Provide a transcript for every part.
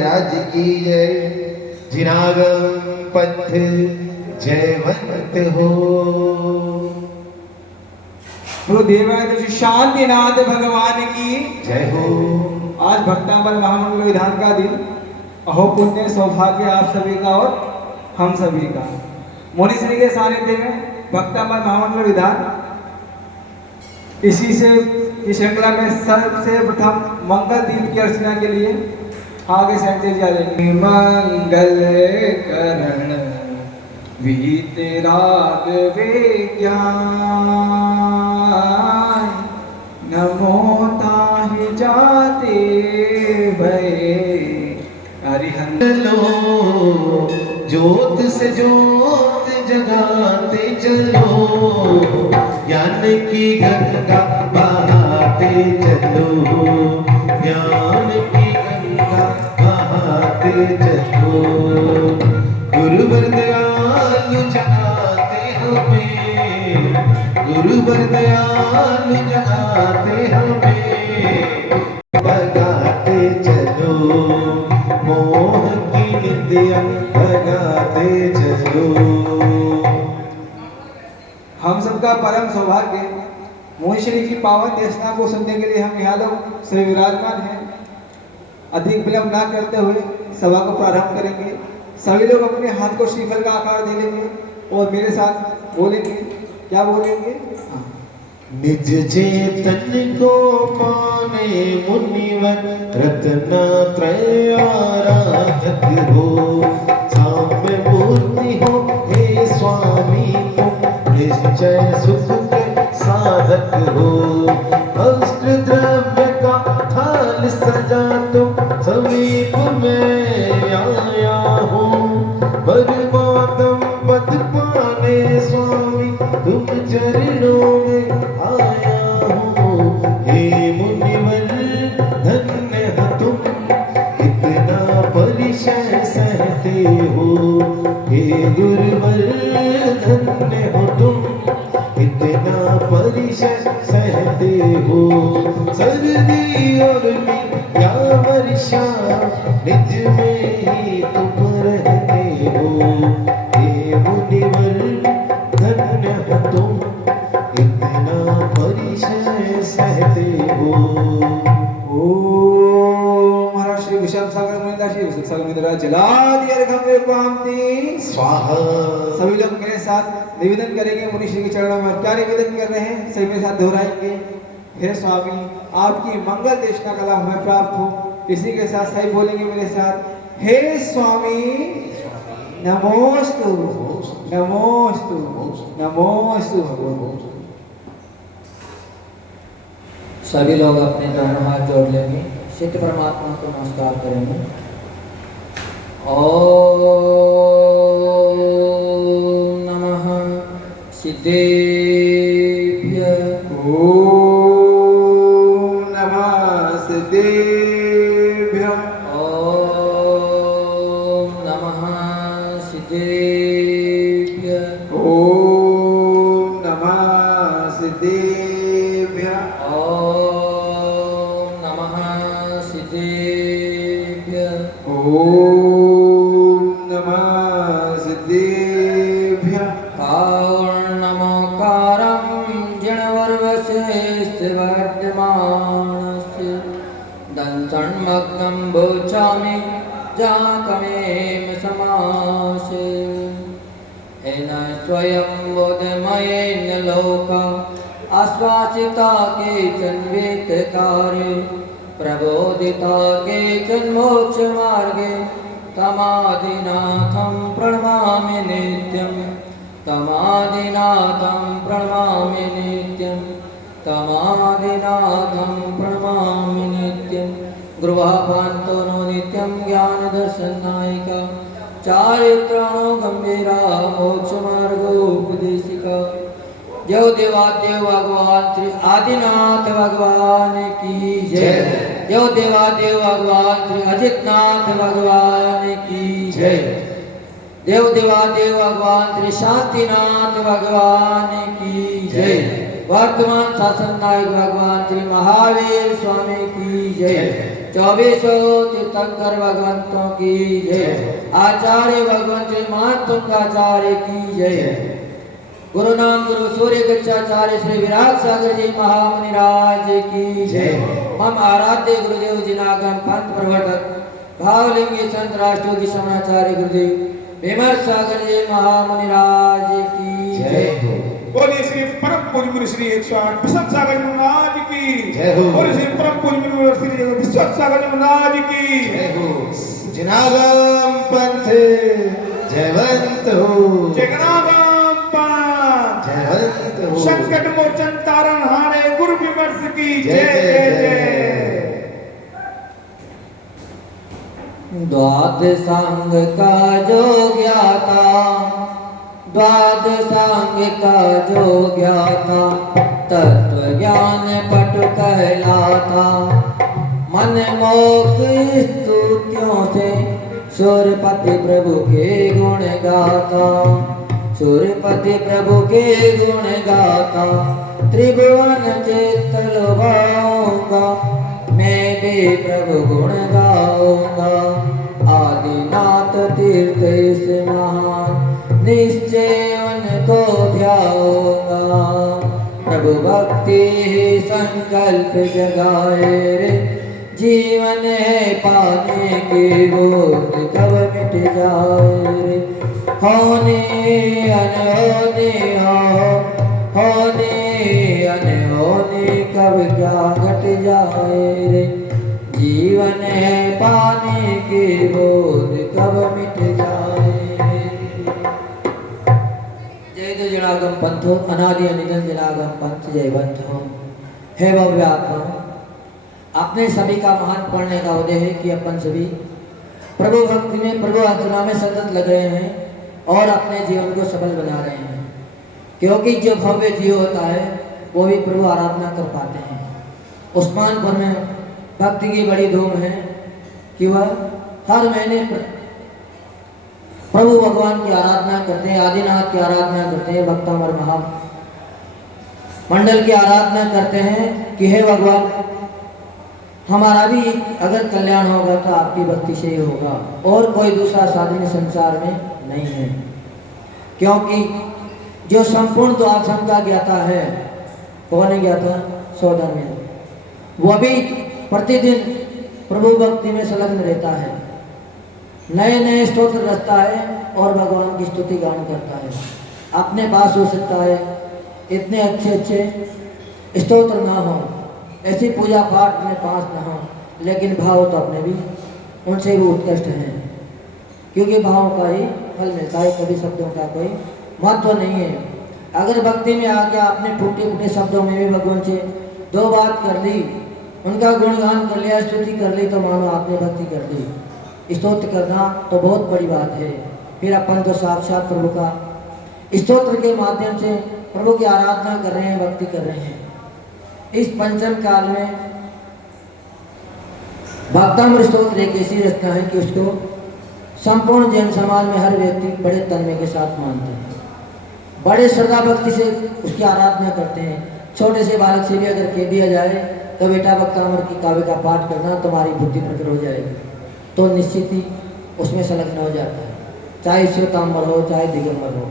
राज की जय जिनागम पंथ जयवंत हो। गुरुदेव शांतिनाथ भगवान की जय हो। आज भक्तामल महामंगल विधान का दिन, अहो पुण्य सौभाग्य आप सभी का और हम सभी का। मुनिश्री के सानिध्य में भक्तामल महामंगल विधान, इसी से इस श्रृंखला में सबसे प्रथम मंगल दीप की अर्चना के लिए आगे सेंटे जा रहे। मंगल करण वीत राग विज्ञान, नमो ताहि जाते भये हरिहर। चलो ज्योत से ज्योत जगाते चलो, ज्ञान की गंगा बहाते चलो, ज्ञान की गंगा बहाते चलो। गुरुवर दयालु जगाते हमें, गुरुवर दयालु जगाते हमें, भगाते चलो मोह की निंदिया भगाते चलो। हम सबका परम सौभाग्य मुनिश्री की पावन देशना को सुनने के लिए हम यहाँ लोग श्री विराजमान हैं। अधिक विलंब ना करते हुए सभा को प्रारंभ करेंगे। सभी लोग अपने हाथ को श्रीफल का आकार दे लेंगे और मेरे साथ बोलेंगे। क्या बोलेंगे? निज चेतन को पाने मुनिवर रत्नत्रय आराधक हो, साम्य मूर्ति हो हे स्वामी तुम निश्चय सुख के साधक हो। अष्ट द्रव्य का थाल सजा तुम समीप में आया हूँ, बर्बादम पद पाने स्वामी तुम चरणों में आया हूँ। हे मुनिवर धन्य हो तुम, इतना परिचय सहते हो। हे गुरुवर धन्य हो तुम, इतना परिचय सहते हो। सर्दी और क्या वर्षा निज में ही तुम रहते हो। हे मुनिवर धन्य हो तुम, इतना परिचय सहते हो। ओम महाराज श्री विषम सागर मुनिदा श्री विषम सागर मुनिदा जला दिया गंगे पामती स्वाहा। सभी लोग मेरे साथ निवेदन करेंगे मुनिश्री के चरणों में। क्या निवेदन कर रहे हैं? सभी मेरे साथ दोहराएंगे। हे स्वामी, आपकी मंगल देशना कला हमें प्राप्त हो। इसी के साथ सही बोलेंगे मेरे साथ। हे स्वामी नमोस्तु नमोस्तु नमोस्तु। सभी लोग अपने दोनों हाथ जोड़ लेंगे, सिद्ध परमात्मा को नमस्कार करेंगे। ओम नमः सिद्धेभ्य, ओम नमः सिद्धेभ्य, ओम नमः सिद्धेभ्य, ओम नमः सिद्धेभ्य, ओम नमः सिद्धेभ्य, ओम नमः सिद्धेभ्य। कारणमकारं जिणवर्वशेस्य वर्धमानस्य दंसन्मग्नं भोचामि जाकमेव समासे। येन स्वयं बोधमयेन लोका आश्वासिता केचन वेदकारे, प्रबोधिता केचन मोक्षमार्गे, तमादिनाथं प्रणमामि नित्यं, तमादिनाथं प्रणमामि नित्यं, तमादिनाथं प्रणमामि नित्यं। गृहापान्तो नो नित्यं ज्ञानदर्शननायिका, चारित्राणो गम्भीरा मोक्षमार्गोपदेशिका, जो देवादेव भगवान श्री आदिनाथ भगवान की जय। जो देवादेव भगवान श्री अजितनाथ भगवान की जय। देव देवादेव भगवान श्री शांतिनाथ भगवान की जय। वर्तमान शासन नायक भगवान श्री महावीर स्वामी की जय। 2400 तीर्थंकर भगवंतों की जय। आचार्य भगवान श्री महातुंगाचार्य की जय। गुरु नाम गुरु सूर्य गच्छाचार्य श्री विराग सागर जी महामुनि राज की जय। मम आराध्य गुरुदेव जिनागम पंथ प्रवर्तक भावलिंगी संत राष्ट्रों की समाचार्य गुरुदेव विमर्श सागर जी महामुनि राज की जय। बोलिए श्री परम पूज्य गुरु श्री 108 विश्व सागर जी महाराज की जय हो। बोलिए श्री परम पूज्य गुरु श्री विश्व सागर जी महाराज की जय हो। जिनागम पंथ जयवंत हो। जगन्नाथ पांच जयवंत हो। संकट मोचन तारण हारे गुरु विमर्श की जय, जय जय, जय जय। जय। द्वादशांग का जो ज्ञाता, द्वादशांग का जो ज्ञाता, तत्व ज्ञान पटु कहलाता। मन मोक्ष स्तुतियों से सूर्यपति प्रभु के गुण गाता। सूर्यपति प्रभु के गुण गाता। त्रिभुवन चित्त लुभाऊंगा, मैं भी प्रभु गुण गाऊंगा। आदिनाथ तीर्थ से महान निश्चय उनको ध्याऊंगा। प्रभु भक्ति ही संकल्प जगाए रे, जीवन है पाने की गोद कब मिट जाए रे। होने अनहोने होने अनहोने कब क्या घट जाए रे। जीवन है पाने की गोद कब मिट जाए रे। जय जय जनागम पंथो अनादि अनिधन जनागम पंथ जयवंत हो। हे भव्य आत्मा, आपने सभी का महान पढ़ने का उदय है कि अपन सभी प्रभु भक्ति में प्रभु अर्चना में सतत लग रहे हैं और अपने जीवन को सफल बना रहे हैं। क्योंकि जो भव्य जीव होता है वो भी प्रभु आराधना कर पाते हैं। उस्मानपुर में भक्ति की बड़ी धूम है कि वह हर महीने प्रभु भगवान की आराधना करते हैं, आदिनाथ की आराधना करते हैं, भक्तामर महा मंडल की आराधना करते हैं कि हे भगवान, हमारा भी अगर कल्याण होगा तो आपकी भक्ति से ही होगा और कोई दूसरा साधन संसार में नहीं है। क्योंकि जो संपूर्ण द्वादशम का ज्ञाता है, कौन ज्ञाता? सौदामिनी। वो भी प्रतिदिन प्रभु भक्ति में संलग्न रहता है, नए नए स्तोत्र रचता है और भगवान की स्तुति गान करता है। अपने पास हो सकता है इतने अच्छे अच्छे स्तोत्र ना हो, ऐसी पूजा पाठ में पास ना हो, लेकिन भाव तो अपने भी उनसे भी उत्कृष्ट हैं। क्योंकि भाव का ही फल मिलता है, कभी शब्दों का कोई महत्व नहीं है। अगर भक्ति में आके आपने टूटे फूटे शब्दों में भी भगवान से दो बात कर ली, उनका गुणगान कर लिया, स्तुति कर ली, तो मानो आपने भक्ति कर दी। स्तोत्र करना तो बहुत बड़ी बात है। फिर अपन तो साक्षात प्रभु का स्तोत्र के माध्यम से प्रभु की आराधना कर रहे हैं, भक्ति कर रहे हैं। इस पंचम काल में भक्तामृत स्तोत्र एक ऐसी रचना है कि उसको संपूर्ण जैन समाज में हर व्यक्ति बड़े तन्मय के साथ मानते हैं, बड़े श्रद्धा भक्ति से उसकी आराधना करते हैं। छोटे से बालक से भी अगर कह दिया जाए तो बेटा भक्तामृत की काव्य का पाठ करना, तुम्हारी बुद्धि प्रकट हो जाएगी, तो निश्चित ही उसमें संलग्न हो जाता है। चाहे श्वेतांबर हो चाहे दिगंबर हो,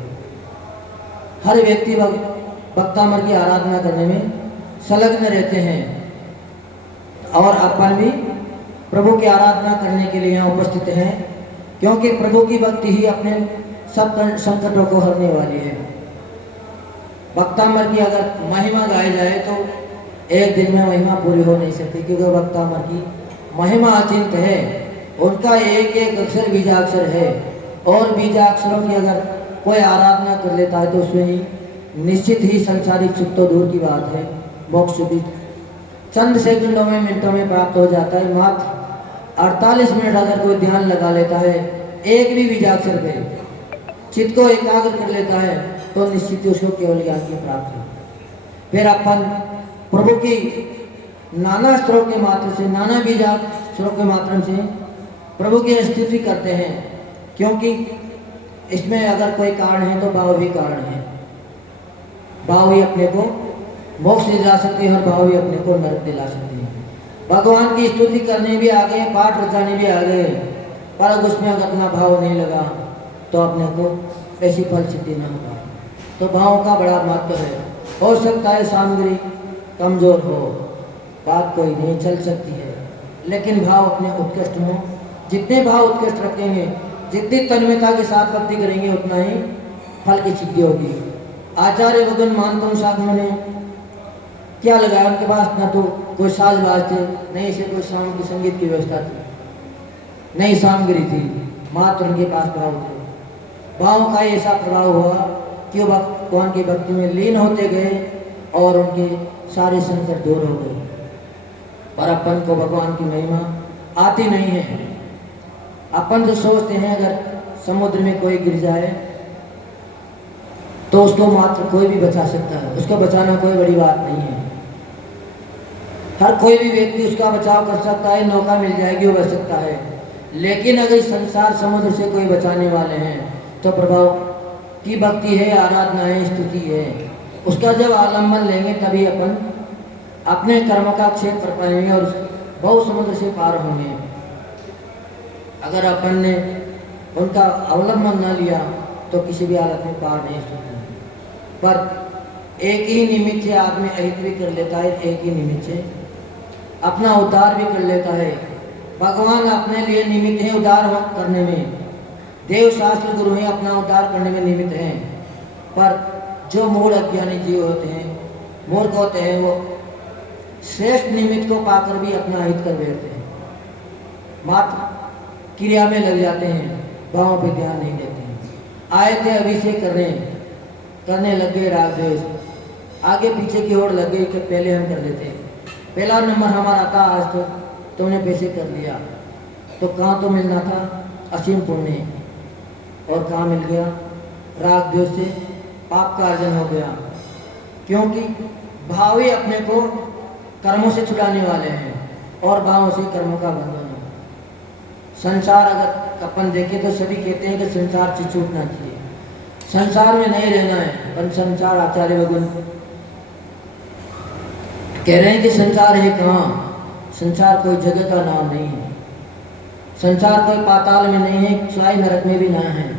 हर व्यक्ति भक्तामृत की आराधना करने में संलग्न रहते हैं। और अपन भी प्रभु की आराधना करने के लिए यहाँ उपस्थित हैं, क्योंकि प्रभु की भक्ति ही अपने सब संकटों को हरने वाली है। भक्तामृत की अगर महिमा गाई जाए तो एक दिन में महिमा पूरी हो नहीं सकती, क्योंकि भक्तामृत की महिमा अचिंत है। उनका एक एक अक्षर बीजाक्षर है और बीजाक्षरों की अगर कोई आराधना कर लेता है तो उसमें ही निश्चित ही संसारिक सुख तो दूर की बात है, मोक्ष भी चंद सेकंडों में मिनटों में प्राप्त हो जाता है। मात्र 48 मिनट अगर कोई ध्यान लगा लेता है, एक भी बीजाक्षर पे चित्त को एकाग्र कर लेता है, तो निश्चित ही उसको केवल ज्ञान की प्राप्ति हो। फिर अपन प्रभु की नाना स्तरों के माध्यम से, नाना बीजात स्तरों के माध्यम से प्रभु की स्तुति करते हैं, क्योंकि इसमें अगर कोई कारण है तो भाव भी कारण है। भाव ही अपने को मोक्ष दिला सकते हैं और भाव ही अपने को नरक दिला सकते हैं। भगवान की स्तुति करने भी आ गए, पाठ रचाने भी आ गए, पर अगर उसमें अगर अपना भाव नहीं लगा तो अपने को ऐसी फल सिद्धि न होगा। तो भाव का बड़ा महत्व है। हो सकता है सामग्री कमजोर हो, बात कोई नहीं, चल सकती है, लेकिन भाव अपने उत्कृष्ट हो। जितने भाव उत्कृष्ट रखेंगे, जितनी तन्मयता के साथ भक्ति करेंगे, उतना ही फल की सिद्धि होगी। आचार्य भगवान मानतम साधु ने क्या लगाया, उनके पास न तो कोई साज बाज थे, नहीं से कोई सामग्री संगीत की व्यवस्था थी, नहीं सामग्री थी, मात्र उनके पास भाव थे। भाव का ऐसा प्रभाव हुआ कि वो भगवान की भक्ति में लीन होते गए और उनके सारे संकट दूर हो गए। पर अपन को भगवान की महिमा आती नहीं है। अपन तो सोचते हैं अगर समुद्र में कोई गिर जाए तो उसको मात्र कोई भी बचा सकता है, उसको बचाना कोई बड़ी बात नहीं है। हर कोई भी व्यक्ति उसका बचाव कर सकता है, नौका मिल जाएगी वो बच सकता है। लेकिन अगर संसार समुद्र से कोई बचाने वाले हैं तो प्रभाव की भक्ति है, आराधना है, स्तुति है। उसका जब आलम्बन लेंगे तभी अपन अपने कर्म का क्षेत्र कर पाएंगे और बहु समुद्र से पार होंगे। अगर अपन ने उनका अवलंबन न लिया तो किसी भी हालत में पार नहीं हो सकते। पर एक ही निमित्त से आदमी अहित भी कर लेता है, एक ही निमित्त से अपना उद्धार भी कर लेता है। भगवान अपने लिए निमित्त है उद्धार करने में, देव शास्त्र गुरु हैं अपना उद्धार करने में निमित्त हैं। पर जो मूढ़ अज्ञानी जीव होते हैं, मूर्ख होते हैं, वो श्रेष्ठ निमित्त को पाकर भी अपना हित कर बैठते हैं, मात्र क्रिया में लग जाते हैं, भावों पे ध्यान नहीं देते हैं। आए थे अभिषेक करने लग गए राग द्वेष, आगे पीछे की ओर लग गए कि पहले हम कर लेते, पहला नंबर हमारा था, आज तो तुमने पैसे कर लिया। तो कहाँ तो मिलना था असीम पुण्य, और कहाँ मिल गया राग द्वेष से पाप का अर्जन हो गया। क्योंकि भाव ही अपने को कर्मों से छुड़ाने वाले हैं और भावों से कर्मों का बंधन है। संसार अगर अपन देखें तो सभी कहते हैं कि संसार से छूटना चाहिए, संसार में नहीं रहना है। पर संसार आचार्य भगवान कह रहे हैं कि संसार है कहाँ, संसार कोई जगह का नाम नहीं है, संसार कोई पाताल में नहीं है, साई नरक में भी ना है,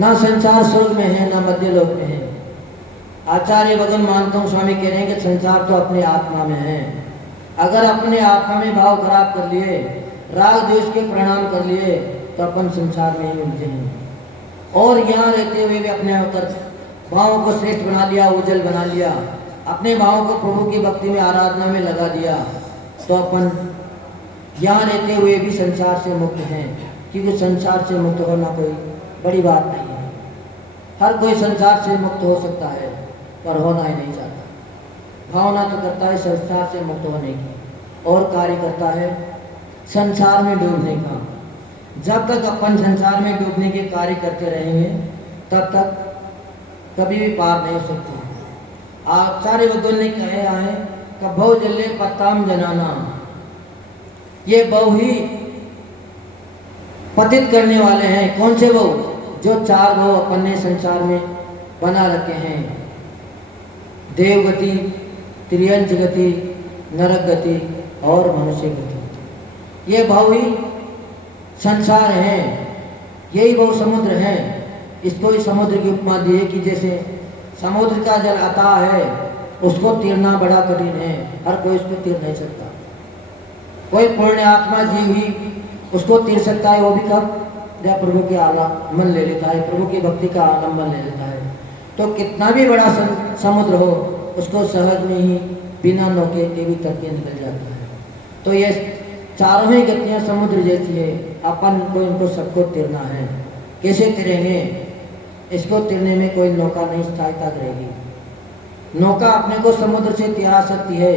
ना संसार स्वर्ग में है, ना मध्य लोक में है। आचार्य भगवान मानता हूँ स्वामी कह रहे हैं कि संसार तो अपने आत्मा में है। अगर अपने आत्मा में भाव खराब कर लिए, राग द्वेष के प्रणाम कर लिए, तो अपन संसार में ही उलझे हैं। और यहाँ रहते हुए भी अपने भावों को श्रेष्ठ बना लिया, उज्जवल बना लिया, अपने भावों को प्रभु की भक्ति में आराधना में लगा दिया, तो अपन यहाँ रहते हुए भी संसार से मुक्त हैं। क्योंकि संसार से मुक्त होना कोई बड़ी बात नहीं है। हर कोई संसार से मुक्त हो सकता है, पर होना ही नहीं चाहता। भावना तो करता है संसार से मुक्त होने की, और कार्य करता है संसार में डूबने का। जब तक अपन संसार में डूबने के कार्य करते रहेंगे, तब तक कभी भी पार नहीं हो सकते। आचार्य भगवान ने कहा है कि बहु जल्ले पत्ताम जनाना, ये बहु ही पतित करने वाले हैं। कौन से बहु? जो चार बहु अपन ने संसार में बना रखे हैं, देवगति, त्रियंच गति, नरक गति और मनुष्य गति। ये बहु ही संसार है, यही बहु समुद्र है। इसको ही समुद्र की उपमा दी है कि जैसे समुद्र का जल अथाह है, उसको तीरना बड़ा कठिन है, हर कोई उसको तीर नहीं सकता। कोई पुण्य आत्मा जीव ही उसको तीर सकता है, वो भी कब? जब प्रभु के आलम्बन ले लेता है, प्रभु की भक्ति का आलम्बन ले लेता है। तो कितना भी बड़ा समुद्र हो, उसको सहज में ही बिना नौके के भी तट के निकल जाता है। तो ये चारों ही गतियाँ समुद्र जैसी है, अपन को इनको सबको तीरना है। कैसे तीरेंगे? इसको तीरने में कोई नौका नहीं सहायता करेगी। नौका अपने को समुद्र से तैरा सकती है,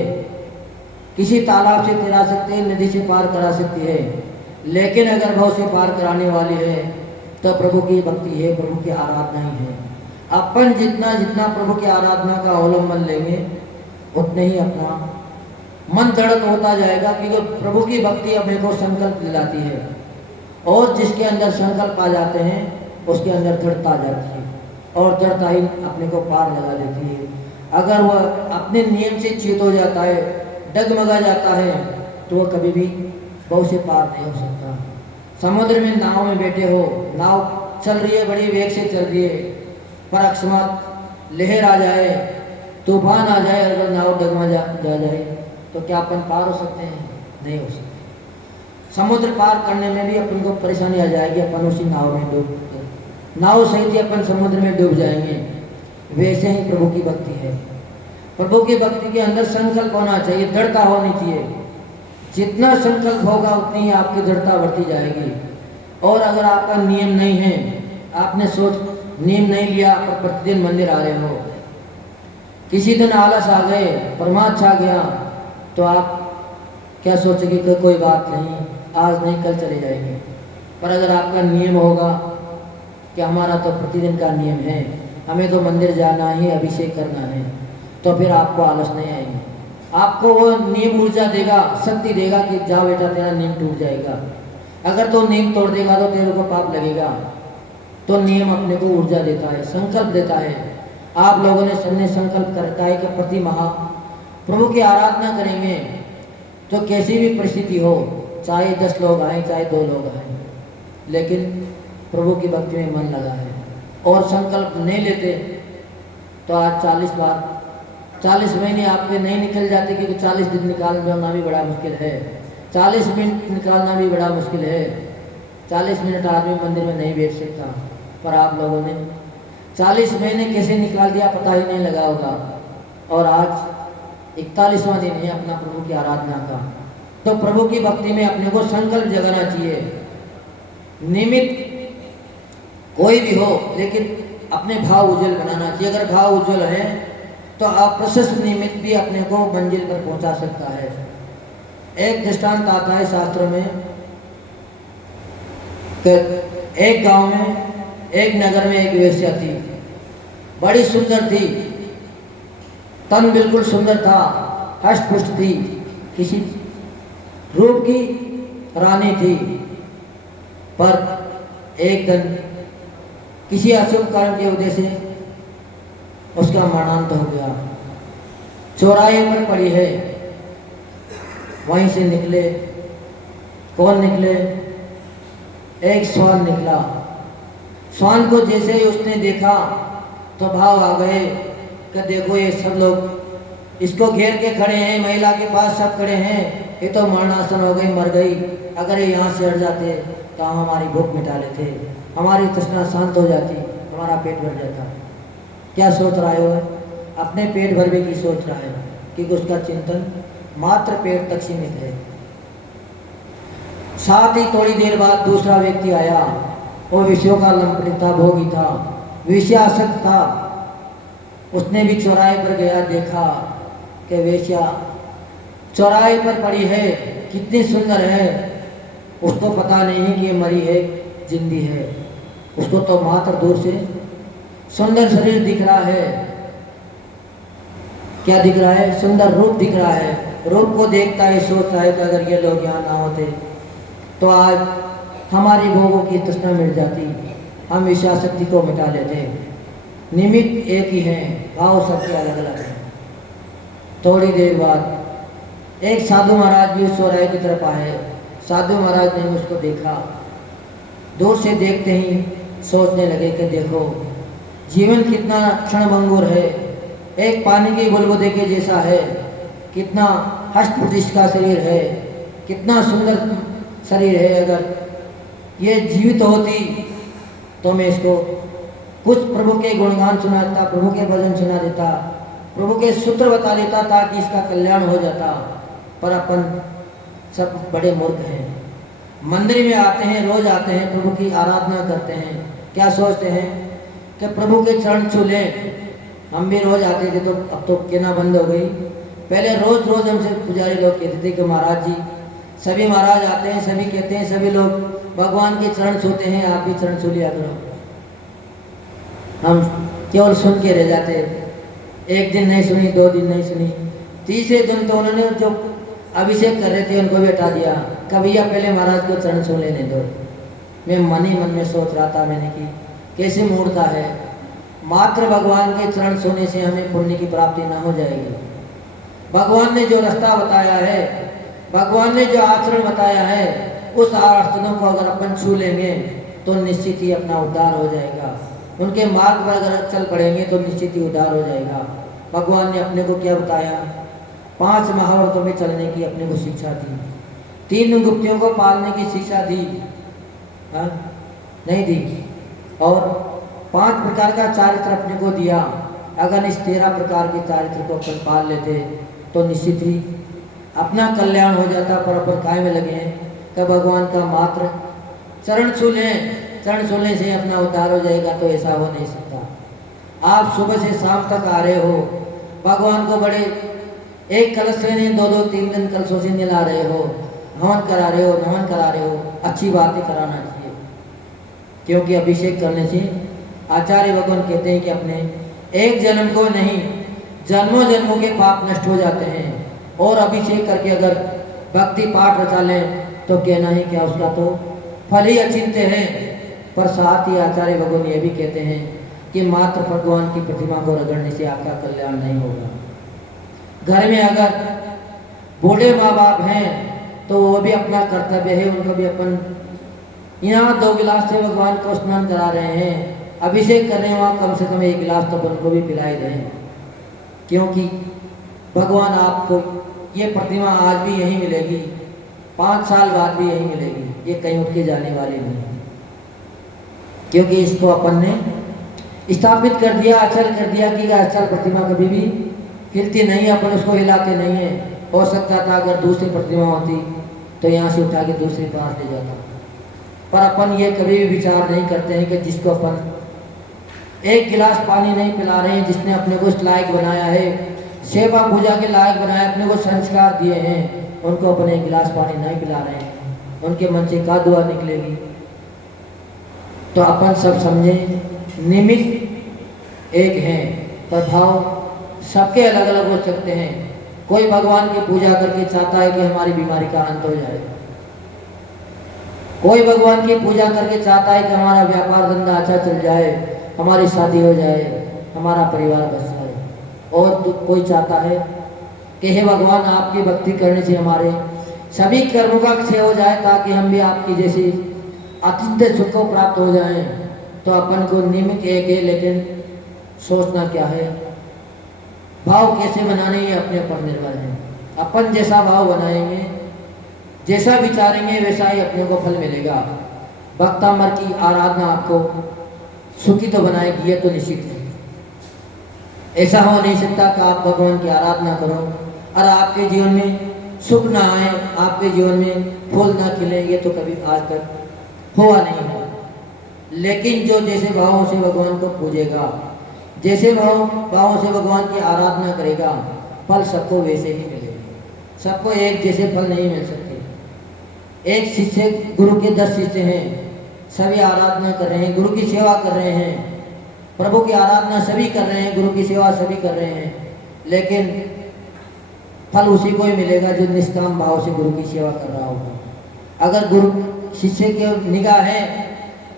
किसी तालाब से तैरा सकती है, नदी से पार करा सकती है, लेकिन अगर भाव से पार कराने वाली है तो प्रभु की भक्ति है, प्रभु की आराधना ही है। अपन जितना जितना प्रभु की आराधना का अवलंबन लेंगे उतने ही अपना मन दृढ़ होता जाएगा, क्योंकि प्रभु की भक्ति अपने को संकल्प दिलाती है, और जिसके अंदर संकल्प आ जाते हैं उसके अंदर दृढ़ता आ जाती है, और दृढ़ता ही अपने को पार लगा देती है। अगर वह अपने नियम से च्युत हो जाता है, डगमगा जाता है, तो वह कभी भी बहु से पार नहीं हो सकता। समुद्र में नाव में बैठे हो, नाव चल रही है, बड़ी वेग से चल रही है, पर अकस्मात लहर आ जाए, तूफान आ जाए, अगर नाव डगमगा जा जाए तो क्या अपन पार हो सकते हैं? नहीं हो सकते। समुद्र पार करने में भी अपन को परेशानी आ जाएगी, अपन उसी नाव में नाव सहित ही अपन समुद्र में डूब जाएंगे। वैसे ही प्रभु की भक्ति है। प्रभु की भक्ति के अंदर संकल्प होना चाहिए, दृढ़ता होनी चाहिए। जितना संकल्प होगा उतनी ही आपकी दृढ़ता बढ़ती जाएगी। और अगर आपका नियम नहीं है, आपने नियम नहीं लिया, पर प्रतिदिन मंदिर आ रहे हो, किसी दिन आलस आ गए, प्रमाद छा गया, तो आप क्या सोचेंगे कि कोई बात नहीं, आज नहीं कल चले जाएंगे। पर अगर आपका नियम होगा कि हमारा तो प्रतिदिन का नियम है, हमें तो मंदिर जाना ही, अभिषेक करना है, तो फिर आपको आलस नहीं आएंगे। आपको वो नियम ऊर्जा देगा, शक्ति देगा कि जाओ बेटा तेरा नियम टूट जाएगा। अगर तो नियम तोड़ देगा तो तेरे को पाप लगेगा। तो नियम अपने को ऊर्जा देता है, संकल्प देता है। आप लोगों ने सबने संकल्प कर रखा है कि प्रति माह प्रभु की आराधना करेंगे, तो कैसी भी परिस्थिति हो, चाहे 10 लोग आए, चाहे 2 लोग आए, लेकिन प्रभु की भक्ति में मन लगा है। और संकल्प नहीं लेते तो आज 40 बार 40 महीने आपके नहीं निकल जाते, क्योंकि 40 दिन निकालना भी बड़ा मुश्किल है, 40 मिनट निकालना भी बड़ा मुश्किल है। 40 मिनट आदमी मंदिर में नहीं बैठ सकता, पर आप लोगों ने 40 महीने कैसे निकाल दिया पता ही नहीं लगा होगा। और आज 41वां दिन है अपना प्रभु की आराधना का। तो प्रभु की भक्ति में अपने को संकल्प जगाना चाहिए। निमित्त कोई भी हो, लेकिन अपने भाव उज्जवल बनाना चाहिए। अगर भाव उज्जवल है तो आप प्रशस्त निमित्त भी अपने को मंजिल पर पहुंचा सकता है। एक दृष्टांत आता है शास्त्रों में कि एक गांव में, एक नगर में एक वेश्या थी, बड़ी सुंदर थी, तन बिल्कुल सुंदर था, हष्ट पुष्ट थी, किसी रूप की रानी थी। पर एक दिन किसी अशुभ कारण की वजह से उसका मरणांत हो गया। चौराहे पर पड़ी है, वहीं से निकले, कौन निकले? एक श्वान निकला। श्वान को जैसे ही उसने देखा तो भाव आ गए कि देखो ये सब लोग इसको घेर के खड़े हैं, महिला के पास सब खड़े हैं, ये तो मरणासन हो गई, मर गई। अगर ये यहाँ से हट जाते तो हम हमारी भूख मिटा लेते, हमारी तृष्णा शांत हो जाती, हमारा पेट भर जाता। क्या सोच रहा है वो? अपने पेट भरने की सोच रहा है, क्योंकि उसका चिंतन मात्र पेट तक सीमित है। साथ ही थोड़ी देर बाद दूसरा व्यक्ति आया, वो विषयों का लंपट था, भोगी था, विषयासक्त था। उसने भी चौराहे पर गया, देखा कि वेश्या चौराहे पर पड़ी है, कितनी सुंदर है। उसको पता नहीं है कि ये मरी है, जिंदी है। उसको तो मात्र दूर से सुंदर शरीर दिख रहा है। क्या दिख रहा है? सुंदर रूप दिख रहा है। रूप को देखता है, सोचता है कि अगर ये लोग यहाँ ना होते तो आज हमारी भोगों की तृष्णा मिट जाती, हम विषयासक्ति को मिटा लेते। निमित्त एक ही है, भाव सबके अलग अलग हैं। थोड़ी देर बाद एक साधु महाराज भी उस चौराहे की तरफ आए। साधु महाराज ने उसको देखा, दूर से देखते ही सोचने लगे कि देखो जीवन कितना क्षणभंगुर है, एक पानी के बुलबुले के जैसा है, कितना हष्ट-पुष्ट का शरीर है, कितना सुंदर शरीर है। अगर ये जीवित होती तो मैं इसको कुछ प्रभु के गुणगान सुना देता, प्रभु के भजन सुना देता, प्रभु के सूत्र बता देता ताकि इसका कल्याण हो जाता। पर अपन सब बड़े मूर्ख हैं, मंदिर में आते हैं, रोज आते हैं, प्रभु की आराधना करते हैं, क्या सोचते हैं कि प्रभु के चरण छू लें। हम भी रोज आते थे, तो अब तो कहना बंद हो गई। पहले रोज रोज हमसे पुजारी लोग कहते थे कि महाराज जी, सभी महाराज आते हैं, सभी कहते हैं, सभी लोग भगवान के चरण छूते हैं, आप भी चरण छू लिया करो। हम केवल सुन के रह जाते। एक दिन नहीं सुनी, 2 दिन नहीं सुनी, तीसरे दिन तो उन्होंने जो अभिषेक कर रहे थे उनको भी हटा दिया। कभी या पहले महाराज को चरण छू लेने दो। मैं मन ही मन में सोच रहा था मैंने कि कैसे मूर्ता है, मात्र भगवान के चरण छूने से हमें पुण्य की प्राप्ति ना हो जाएगी। भगवान ने जो रास्ता बताया है, भगवान ने जो आचरण बताया है, उस आचरणों को अगर अपन छू लेंगे तो निश्चित ही अपना उद्धार हो जाएगा। उनके मार्ग पर अगर चल पड़ेंगे तो निश्चित ही उद्धार हो जाएगा। भगवान ने अपने को क्या बताया? 5 महाव्रतों में चलने की अपने को शिक्षा दी, 3 गुप्तियों को पालने की शिक्षा दी, हाँ नहीं दी, और 5 प्रकार का चारित्र अपने को दिया। अगर इस 13 प्रकार के चारित्र को अपन पाल लेते तो निश्चित ही अपना कल्याण हो जाता। पर अपन काय में लगे हैं कि भगवान का मात्र चरण छू लें, चरण छूने से अपना उद्धार हो जाएगा, तो ऐसा हो नहीं सकता। आप सुबह से शाम तक आ रहे हो, भगवान को बड़े एक कलश से नहीं 2-2, 3 दिन कलशों से नहला रहे हो, हवन करा रहे हो, नमन करा रहे हो, अच्छी बात ही कराना चाहिए। क्योंकि अभिषेक करने से आचार्य भगवान कहते हैं कि अपने एक जन्म को नहीं, जन्मों जन्मों के पाप नष्ट हो जाते हैं। और अभिषेक करके अगर भक्ति पाठ रचा लें तो कहना ही क्या, उसका तो फल ही अचिंत्य है। पर साथ ही आचार्य भगवान ये भी कहते हैं कि मात्र भगवान की प्रतिमा को रगड़ने से आपका कल्याण नहीं होगा। घर में अगर बूढ़े माँ बाप हैं तो वो भी अपना कर्तव्य है, उनको भी अपन यहाँ 2 गिलास से भगवान को स्नान करा रहे हैं, अभिषेक कर रहे हैं, वहाँ कम से कम 1 गिलास तो उनको भी पिलाई दें। क्योंकि भगवान आपको ये प्रतिमा आज भी यहीं मिलेगी, 5 साल बाद भी यहीं मिलेगी, ये कहीं उठ के जाने वाली नहीं। क्योंकि इसको अपन ने स्थापित कर दिया, अचल कर दिया कि अचल प्रतिमा कभी भी हिलती नहीं है, अपन उसको हिलाते नहीं है। हो सकता था अगर दूसरी प्रतिमा होती तो यहाँ से उठा के दूसरी पास ले जाता, पर अपन ये कभी भी विचार नहीं करते हैं कि जिसको अपन 1 गिलास पानी नहीं पिला रहे हैं, जिसने अपने को इस लायक बनाया है, सेवा पूजा के लायक बनाया, अपने को संस्कार दिए हैं, उनको अपने 1 गिलास पानी नहीं पिला रहे हैं, उनके मन से क्या दुआ निकलेगी? तो अपन सब समझे निमित्त एक हैं, प्रभाव सबके अलग अलग हो सकते हैं। कोई भगवान की पूजा करके चाहता है कि हमारी बीमारी का अंत हो जाए, कोई भगवान की पूजा करके चाहता है कि हमारा व्यापार धंधा अच्छा चल जाए, हमारी शादी हो जाए, हमारा परिवार बस जाए। और तो कोई चाहता है कि हे भगवान आपकी भक्ति करने से हमारे सभी कर्मों का क्षय हो जाए, ताकि हम भी आपकी जैसी अत्यंत सुख को प्राप्त हो जाएं। तो अपन को निमित्त एक है, लेकिन सोचना क्या है, भाव कैसे बनाने ये अपने पर निर्भर है। अपन जैसा भाव बनाएंगे, जैसा विचारेंगे, वैसा ही अपने को फल मिलेगा। भक्तामर की आराधना आपको सुखी तो बनाएगी, ये तो निश्चित है। ऐसा हो नहीं सकता कि आप भगवान की आराधना करो और आपके जीवन में सुख ना आए, आपके जीवन में फूल ना खिले, ये तो कभी आज तक हुआ नहीं है। लेकिन जो जैसे भावों से भगवान को पूजेगा, जैसे भावों से भगवान की आराधना करेगा, फल सबको वैसे ही मिलेगा। सबको एक जैसे फल नहीं मिल सकते। एक शिष्य, गुरु के 10 शिष्य हैं, सभी आराधना कर रहे हैं, गुरु की सेवा कर रहे हैं, प्रभु की आराधना सभी कर रहे हैं, गुरु की सेवा सभी कर रहे हैं, लेकिन फल उसी को ही मिलेगा जो निष्काम भाव से गुरु की सेवा कर रहा होगा। अगर गुरु शिष्य की निगाह है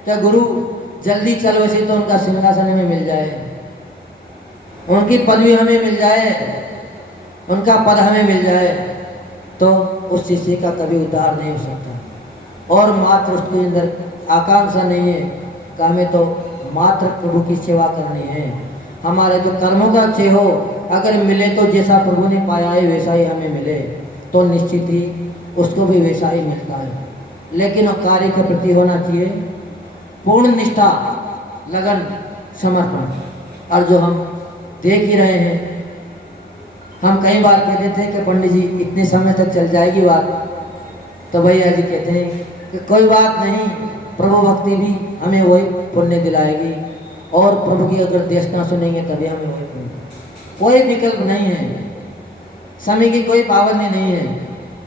क्या गुरु जल्दी चल वैसे तो उनका सिंहासन हमें मिल जाए, उनकी पदवी हमें मिल जाए, उनका पद हमें मिल जाए, तो उस शिष्य का कभी उद्धार नहीं हो सकता। और मात्र उसके अंदर आकांक्षा नहीं है कि हमें तो मात्र प्रभु की सेवा करनी है, हमारे जो कर्मों का क्षय हो, अगर मिले तो जैसा प्रभु ने पाया है वैसा ही हमें मिले, तो निश्चित ही उसको भी वैसा ही मिलता है। लेकिन वो कार्य के प्रति होना चाहिए पूर्ण निष्ठा, लगन, समर्पण। और जो हम देख ही रहे हैं, हम कई बार कहते थे कि पंडित जी इतने समय तक चल जाएगी बात, तो भैया जी कहते हैं कि कोई बात नहीं, प्रभु भक्ति भी हमें वही पुण्य दिलाएगी, और प्रभु की अगर देशना सुनेंगे तभी हमें वही पुण्य। कोई विकल्प नहीं है, समय की कोई पाबंदी नहीं है,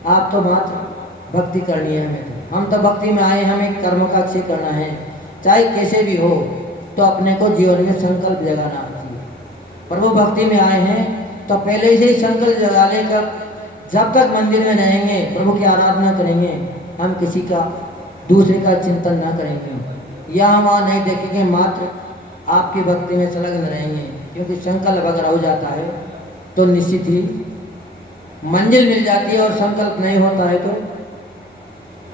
आप तो मात्र भक्ति करनी है हमें। हम तो भक्ति में आए, हमें कर्म का क्षय करना है, चाहे कैसे भी हो। तो अपने को जीवन में संकल्प जगाना चाहिए। प्रभु भक्ति में आए हैं तो पहले से ही संकल्प जगा लेकर जब तक मंदिर में रहेंगे, प्रभु की आराधना करेंगे, हम किसी का दूसरे का चिंतन ना करेंगे या हम वहाँ नहीं देखेंगे, मात्र आपकी भक्ति में संलग्न रहेंगे। क्योंकि संकल्प अगर हो जाता है तो निश्चित ही मंजिल मिल जाती है, और संकल्प नहीं होता है तो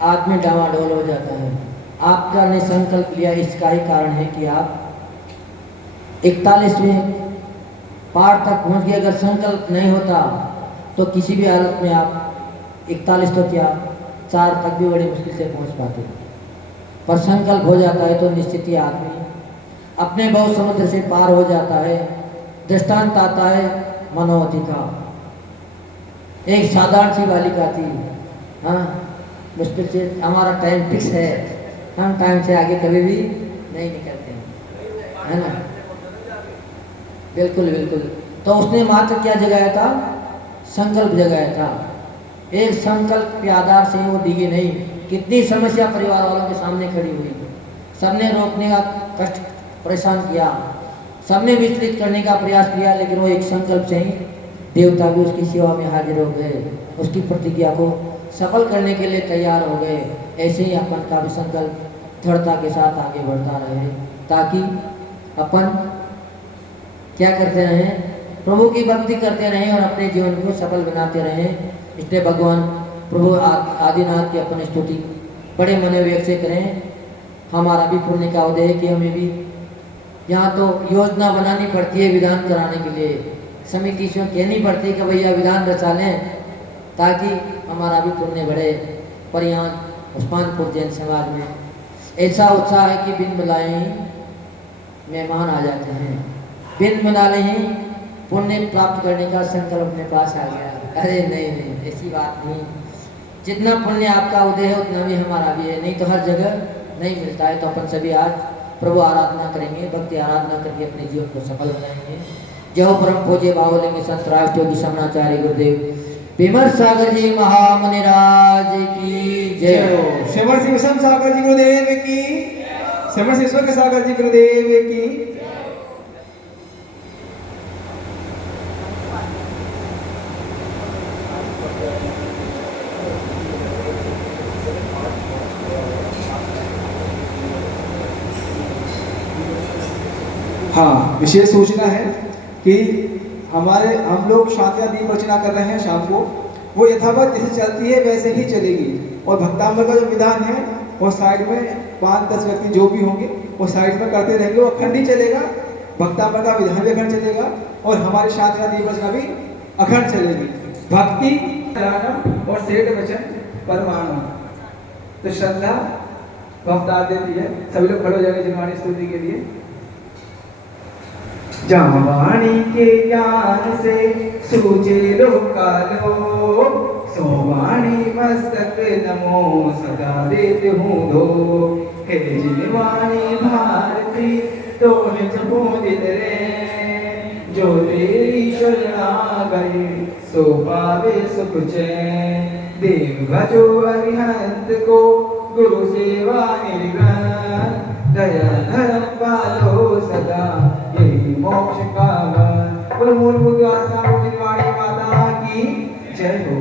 आदमी डामाडोल हो जाता है। आपका ने संकल्प लिया, इसका ही कारण है कि आप 41वें पार तक पहुंच गए। अगर संकल्प नहीं होता तो किसी भी हालत में आप 41 तो क्या 4 तक भी बड़ी मुश्किल से पहुंच पाते। पर संकल्प हो जाता है तो निश्चित ही आदमी अपने बहुत समुद्र से पार हो जाता है। दृष्टांत आता है मनोवती का। एक साधारण सी बालिका थी, हाँ, मुश्किल से हमारा टाइम फिक्स है, हम टाइम से आगे कभी भी नहीं निकलते हैं, है ना। बिल्कुल बिल्कुल। तो उसने मात्र क्या जगाया था? संकल्प जगाया था। एक संकल्प के आधार से वो डिगी नहीं। कितनी समस्या परिवार वालों के सामने खड़ी हुई, सबने रोकने का कष्ट परेशान किया, सबने विचलित करने का प्रयास किया, लेकिन वो एक संकल्प से ही देवता भी उसकी सेवा में हाजिर हो गए, उसकी प्रतिज्ञा को सफल करने के लिए तैयार हो गए। ऐसे ही अपन का भी संकल्प दृढ़ता के साथ आगे बढ़ता रहे, ताकि अपन क्या करते रहें? प्रभु की भक्ति करते रहें और अपने जीवन को सफल बनाते रहें। इसलिए भगवान प्रभु आदिनाथ की अपन स्तुति बड़े मनोवेग से करें। हमारा भी पुण्य का उदय है कि हमें भी यहाँ तो योजना बनानी पड़ती है विधान कराने के लिए, समिति से कहनी पड़ती है कि भैया विधान रचा लें ताकि हमारा भी पुण्य बढ़े। पर यहाँ उस्मानपुर जैन समाज में ऐसा उत्साह है कि बिन बुलाए ही मेहमान आ जाते हैं, बिन बुलाए ही पुण्य प्राप्त करने का संकल्प अपने पास आ गया। अरे नहीं नहीं, ऐसी बात नहीं। जितना पुण्य आपका उदय है उतना भी हमारा भी है, नहीं तो हर जगह नहीं मिलता है। तो अपन सभी आज प्रभु आराधना करेंगे, भक्ति आराधना करके अपने जीवन को सफल बनाएंगे। जय हो परम पूज्य बाहुलिंग संत राष्ट्रयोगी शमनाचार्य गुरुदेव विमर्श सागर जी महामुनिराज की जय हो। श्रवण श्री विषम सागर जी गुरुदेव की, श्रवण श्री ईश्वर के सागर जी गुरुदेव की। हाँ, विशेष सूचना है कि हम लोग शांति दीप रचना कर रहे हैं शाम को, वो यथावत जैसे चलती है वैसे ही चलेगी। और भक्तामृत का जो विधान है वो साइड में 5-10 व्यक्ति जो भी होंगे वो साइड में करते रहेंगे, वो अखंड ही चलेगा। भक्तामृत का विधान भी अखंड चलेगा और हमारी शांति दीप रचना भी अखंड चलेगी। भक्ति और सेठ वचन परमाणु। तो श्रद्धा भक्ता देती है। सभी लोग खड़े हो जाएंगे जिनवाणी स्तुति के लिए। जहाँ वाणी के ज्ञान से सूझे लोकालो, सो वाणी मस्तक नमो सदा देते हूँ धो। हे जिन वाणी भारती तो जपो दिल रे, जो तेरी शरणागति सो पावे सुख चैन। देव भजो अरिहंत को गुरु सेवा निर्गण, दया धर्म पालो सदा यही मोक्ष का वन। बोलो मूल वाणी माता की जय हो।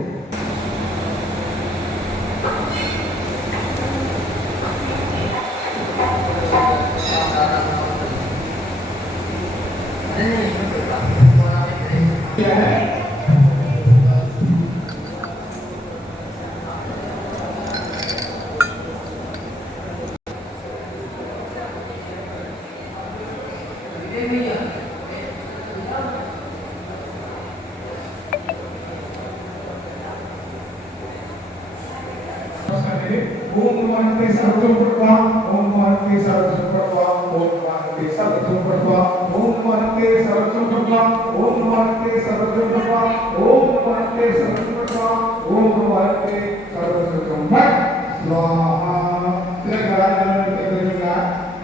ओम नमस्ते सर्वसुप्रभा, ओम नमस्ते सर्वसुप्रभा, ओम नमस्ते सर्वसुप्रभा, ओम नमस्ते सर्वसुप्रभा, ओम नमस्ते सर्वसुप्रभा, ओम नमस्ते सर्वसुप्रभा, ओम नमस्ते सर्वसुप्रभा। स्वाहा।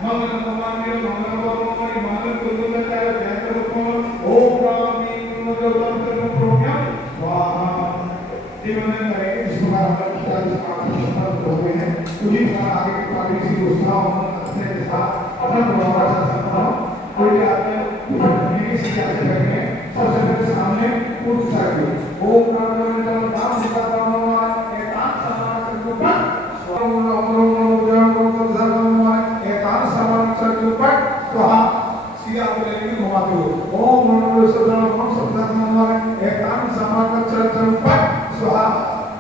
मंगल भगवान मंगल भगवान मंगल गुरुदेव जय गुरुदेव। ओम रामी मंगलम सर्वप्रोभ्यम स्वाहा। जीवन में करेंगे इस प्रकार हुए हैं। उन्हीं का आगे का किसी उत्साह से साथ अपना दोबारा से सकता हूँ कोई भी आपने किसी से ऐसे करेंगे सबसे पहले सामने उठ सकते ओम प्राणों नाम दिखाता हूँ एकांत समानक रूपक ओम ओम जय ओम सर्वम एकांत समानक रूपक स्वाहा सीधा बोलेंगे घुमाते हो ओम नमो सर्वम सप्तम एकांत समानक रूपक स्वाहा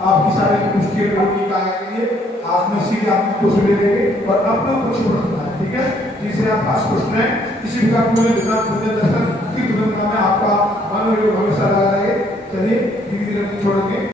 आपकी सारी मुश्किल रोटी का आएंगे आप में सीधे आपको कुछ ले लेंगे और अपना कुछ रखना है ठीक है जिसे आप पास प्रश्न है किसी भी का पूरे विधान पूरे दर्शन की तुरंत में आपका मन में जो भविष्य लगा रहे चलिए धीरे धीरे छोड़ेंगे।